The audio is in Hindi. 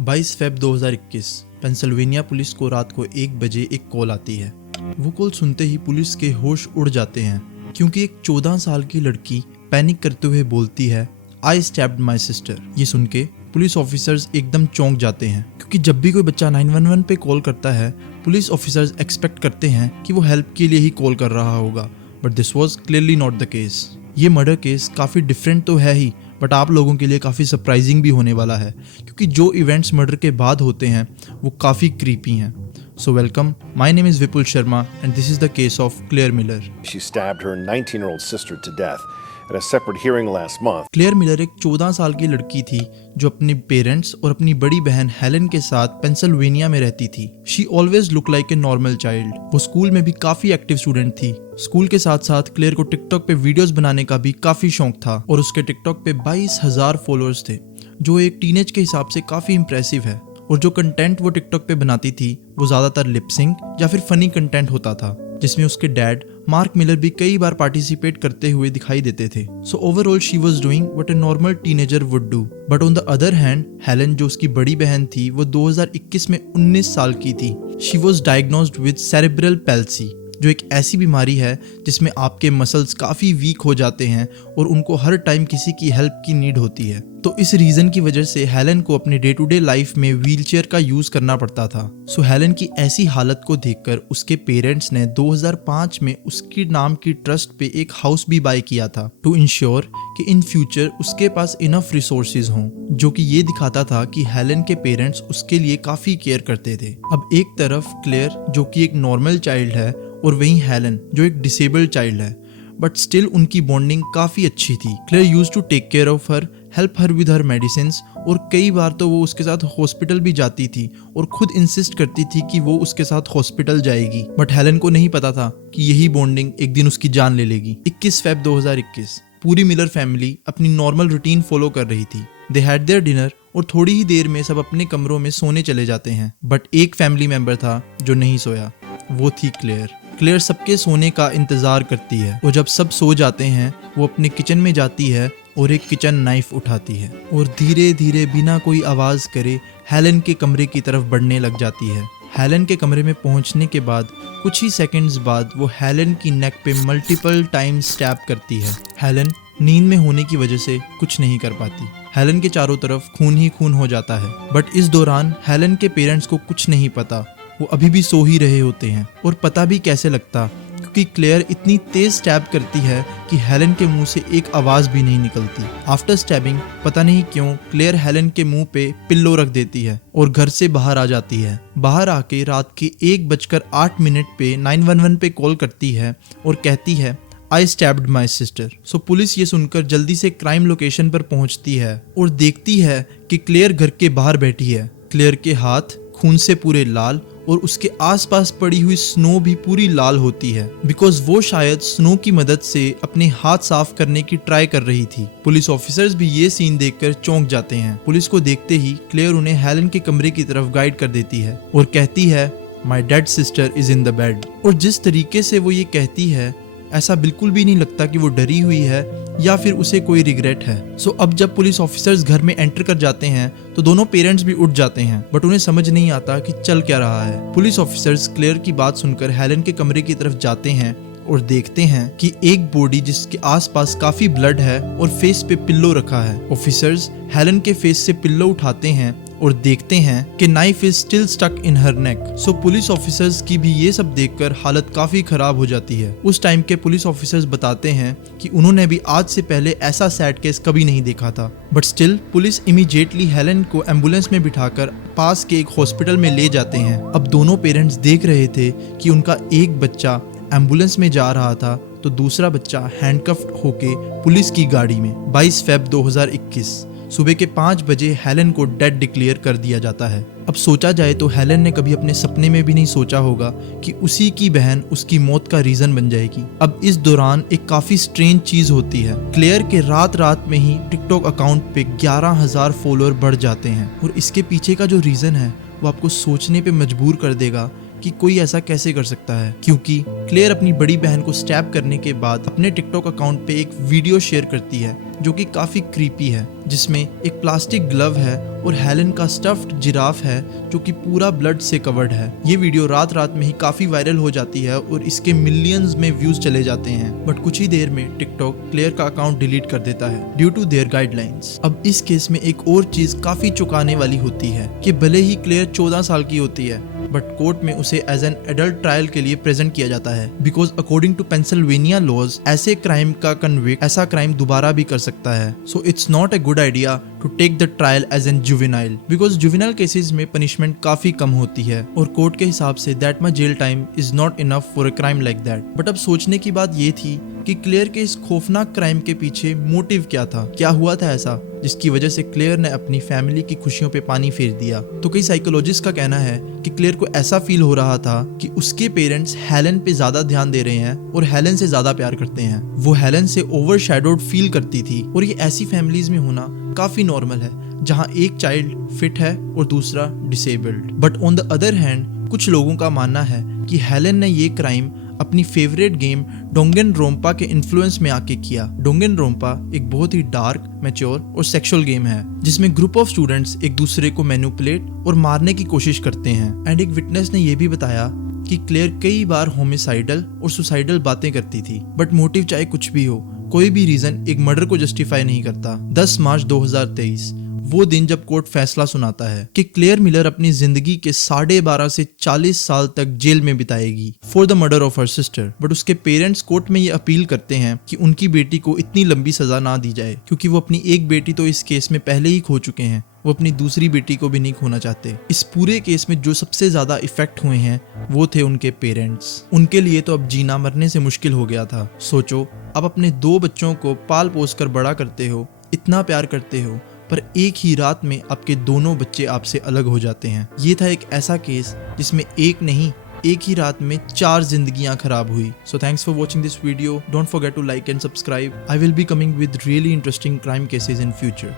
22 फ़रवरी 2021 पेंसिल्वेनिया पुलिस को रात को 1 बजे एक कॉल आती है। वो कॉल सुनते ही पुलिस के होश उड़ जाते हैं क्योंकि एक 14 साल की लड़की पैनिक करते हुए बोलती है, आई स्टैब्ड माई सिस्टर। ये सुन के पुलिस ऑफिसर्स एकदम चौंक जाते हैं क्योंकि जब भी कोई बच्चा 911 पे कॉल करता है पुलिस ऑफिसर्स एक्सपेक्ट करते हैं कि वो हेल्प के लिए ही कॉल कर रहा होगा, but this was clearly not the case. ये मर्डर केस काफ़ी डिफरेंट तो है ही, बट आप लोगों के लिए काफ़ी सरप्राइजिंग भी होने वाला है क्योंकि जो इवेंट्स मर्डर के बाद होते हैं वो काफ़ी क्रीपी हैं। So welcome, my name is Vipul Sharma and this is the case of Claire Miller. She stabbed her 19-year-old sister to death at a separate hearing last month. Claire Miller एक 14 साल की लड़की थी जो अपने पेरेंट्स और अपनी बड़ी बहन हेलन के साथ पेंसिल्वेनिया में रहती थी। She always looked like a normal child. वो स्कूल में भी काफी एक्टिव स्टूडेंट थी। स्कूल के साथ साथ क्लेयर को टिकटॉक पे वीडियोस बनाने का भी काफी शौक था और उसके टिकटॉक पे 22,000 फॉलोअर्स थे, जो एक टीनेज के हिसाब से काफी इंप्रेसिव है। और जो कंटेंट वो टिकटॉक पे बनाती थी वो ज्यादातर लिपसिंग या फिर फनी कंटेंट होता था, जिसमें उसके डैड मार्क मिलर भी कई बार पार्टिसिपेट करते हुए दिखाई देते थे। So overall she was doing what a normal teenager would do. But on the other hand Helen, जो उसकी बड़ी बहन थी, वो 2021 में 19 साल की थी। She was diagnosed with cerebral palsy, जो एक ऐसी बीमारी है जिसमें आपके मसल्स काफ़ी वीक हो जाते हैं और उनको हर टाइम किसी की हेल्प की नीड होती है। तो इस रीज़न की वजह से हेलन को अपने डे टू डे लाइफ में व्हीलचेयर का यूज़ करना पड़ता था। सो हेलन की ऐसी हालत को देखकर उसके पेरेंट्स ने 2005 में उसकी नाम की ट्रस्ट पे एक हाउस भी बाय किया था टू इंश्योर कि इन फ्यूचर उसके पास इनफ रिसोर्सेज हों, जो कि ये दिखाता था कि हेलन के पेरेंट्स उसके लिए काफ़ी केयर करते थे। अब एक तरफ क्लेयर जो कि एक नॉर्मल चाइल्ड है और वहीं हेलन जो एक डिसेबल्ड चाइल्ड है, बट स्टिल उनकी बॉन्डिंग काफ़ी अच्छी थी। Claire used to take care of her, help her with her medicines, और कई बार तो वो उसके साथ हॉस्पिटल भी जाती थी और खुद इंसिस्ट करती थी कि वो उसके साथ हॉस्पिटल जाएगी। बट हेलन को नहीं पता था कि यही बॉन्डिंग एक दिन उसकी जान ले लेगी। 21 फ़रवरी 2021 पूरी मिलर फैमिली अपनी नॉर्मल रूटीन फॉलो कर रही थी। दे हैड देयर डिनर और थोड़ी ही देर में सब अपने कमरों में सोने चले जाते हैं, बट एक फैमिली मेंबर था जो नहीं सोया, वो थी क्लेयर। क्लेयर सबके सोने का इंतजार करती है और जब सब सो जाते हैं वो अपने किचन में जाती है और एक किचन नाइफ उठाती है और धीरे धीरे बिना कोई आवाज़ करे हेलन के कमरे की तरफ बढ़ने लग जाती है। हेलन के कमरे में पहुंचने के बाद कुछ ही सेकंड्स बाद वो हेलन की नेक पे मल्टीपल टाइम स्टैब करती है। हेलन नींद में होने की वजह से कुछ नहीं कर पाती। हेलन के चारों तरफ खून ही खून हो जाता है, बट इस दौरान हेलन के पेरेंट्स को कुछ नहीं पता, वो अभी भी सो ही रहे होते हैं। और पता भी कैसे लगता, क्योंकि क्लेयर इतनी तेज स्टैब करती है कि हेलन के मुंह से एक आवाज भी नहीं निकलती। आफ्टर स्टैबिंग पता नहीं क्यों क्लेयर हेलन के मुंह पे पिल्लो रख देती है और घर से बाहर आ जाती है। बाहर आके रात के 1:08 पे 911 पे कॉल करती है और कहती है, I stabbed my sister. So police ये सुनकर जल्दी से क्राइम लोकेशन पर पहुंचती है और देखती है कि क्लेयर घर के बाहर बैठी है। क्लेयर के हाथ खून से पूरे लाल और उसके आसपास पड़ी हुई स्नो भी पूरी लाल होती है, बिकॉज वो शायद स्नो की मदद से अपने हाथ साफ करने की ट्राई कर रही थी। पुलिस ऑफिसर्स भी ये सीन देखकर चौंक जाते हैं। पुलिस को देखते ही क्लेयर उन्हें हेलन के कमरे की तरफ गाइड कर देती है और कहती है, माई dead sister is in the bed. और जिस तरीके से वो ये कहती है ऐसा बिल्कुल भी नहीं लगता कि वो डरी हुई है या फिर उसे कोई रिग्रेट है। सो अब जब पुलिस ऑफिसर्स घर में एंटर कर जाते हैं तो दोनों पेरेंट्स भी उठ जाते हैं, बट उन्हें समझ नहीं आता कि चल क्या रहा है। पुलिस ऑफिसर्स क्लेयर की बात सुनकर हेलन के कमरे की तरफ जाते हैं और देखते हैं कि एक बॉडी जिसके आसपास काफी ब्लड है और फेस पे पिल्लो रखा है। ऑफिसर्स हेलन के फेस से पिल्लो उठाते हैं और देखते हैं कि knife is still stuck in her neck. So police officers की भी ये सब देखकर हालत काफी खराब हो जाती है। उस टाइम के पुलिस ऑफिसर्स बताते हैं कि उन्होंने भी आज से पहले ऐसा सैड केस कभी नहीं देखा था, but still police immediately Helen को एम्बुलेंस में बिठाकर पास के एक हॉस्पिटल में ले जाते हैं। अब दोनों पेरेंट्स देख रहे थे कि उनका एक बच्चा एम्बुलेंस में जा रहा था तो दूसरा बच्चा हैंडकफ्ड होके पुलिस की गाड़ी में। 22 फ़रवरी 2021 सुबह के 5 बजे हेलन को डेड डिक्लेयर कर दिया जाता है। अब सोचा जाए तो हेलन ने कभी अपने सपने में भी नहीं सोचा होगा कि उसी की बहन उसकी मौत का रीजन बन जाएगी। अब इस दौरान एक काफी स्ट्रेंज चीज होती है। क्लेयर के रात में ही टिकटॉक अकाउंट पे 11,000 फॉलोअर बढ़ जाते हैं और इसके पीछे का जो रीजन है वो आपको सोचने पे मजबूर कर देगा कि कोई ऐसा कैसे कर सकता है, क्योंकि क्लेयर अपनी बड़ी बहन को स्टैब करने के बाद अपने टिकटॉक अकाउंट पे एक वीडियो शेयर करती है जो कि काफी क्रीपी है, जिसमें एक प्लास्टिक ग्लव है और हेलन का स्टफ्ड जिराफ है जो कि पूरा ब्लड से कवर्ड है। ये वीडियो रात रात में ही काफी वायरल हो जाती है और इसके मिलियंस में व्यूज चले जाते हैं, बट कुछ ही देर में टिकटॉक क्लेयर का अकाउंट डिलीट कर देता है ड्यू टू देयर गाइडलाइंस। अब इस केस में एक और चीज काफी चौंकाने वाली होती है कि भले ही क्लेयर 14 साल की होती है, बट कोर्ट में उसे एज एन एडल्ट ट्रायल के लिए प्रेजेंट किया जाता है, because according to Pennsylvania laws ऐसे क्राइम का कन्विक्ट ऐसा क्राइम दोबारा भी कर सकता है। So it's not a good idea to take the trial as an juvenile, because juvenile cases में पनिशमेंट काफी कम होती है और कोर्ट के हिसाब से that much jail time is not enough for a crime like that. But अब सोचने की बात ये थी कि क्लेयर के इस खौफनाक क्राइम के पीछे मोटिव क्या था, क्या हुआ था ऐसा जिसकी वजह से क्लेयर ने अपनी फैमिली की खुशियों पे पानी फेर दिया। तो कई साइकोलॉजिस्ट का कहना है कि क्लेयर को ऐसा फील हो रहा था कि उसके पेरेंट्स हेलन पे ज्यादा ध्यान दे रहे हैं और हेलन से ज्यादा प्यार करते हैं। वो हेलन से ओवरशैडोड फील करती थी और ये ऐसी फैमिलीज में होना काफी नॉर्मल है जहाँ एक चाइल्ड फिट है और दूसरा disabled. But on the other hand कुछ लोगों का मानना है कि हेलन ने ये क्राइम अपनी फेवरेट गेम डोंगनरोम्पा के इन्फ्लुएंस में आके किया। डोंगनरोम्पा एक बहुत ही डार्क, मैच्योर और सेक्सुअल गेम है जिसमें ग्रुप ऑफ स्टूडेंट्स एक दूसरे को मैनिपुलेट और मारने की कोशिश करते हैं। एंड एक विटनेस ने यह भी बताया कि क्लेयर कई बार होमिसाइडल और सुसाइडल बातें करती थी, बट मोटिव चाहे कुछ भी हो, कोई भी रीजन एक मर्डर को जस्टिफाई नहीं करता। 10 मार्च 2023 वो दिन जब कोर्ट फैसला सुनाता है कि क्लेयर मिलर अपनी जिंदगी के 12.5 से 40 साल तक जेल में बिताएगी for the murder of her sister. But उसके पेरेंट्स कोर्ट में ये अपील करते हैं कि उनकी बेटी को इतनी लंबी सजा ना दी जाए, क्योंकि वो अपनी एक बेटी तो इस केस में पहले ही खो चुके हैं, वो अपनी दूसरी बेटी को भी नहीं खोना चाहते। इस पूरे केस में जो सबसे ज्यादा इफेक्ट हुए हैं वो थे उनके पेरेंट्स। उनके लिए तो अब जीना मरने से मुश्किल हो गया था। सोचो, अब अपने 2 बच्चों को पाल पोस कर बड़ा करते हो, इतना प्यार करते हो, पर एक ही रात में आपके दोनों बच्चे आपसे अलग हो जाते हैं। ये था एक ऐसा केस जिसमें एक नहीं, एक ही रात में 4 जिंदगियां खराब हुई। So thanks for watching this video. Don't forget to like and subscribe. I will be coming with really interesting crime cases in future.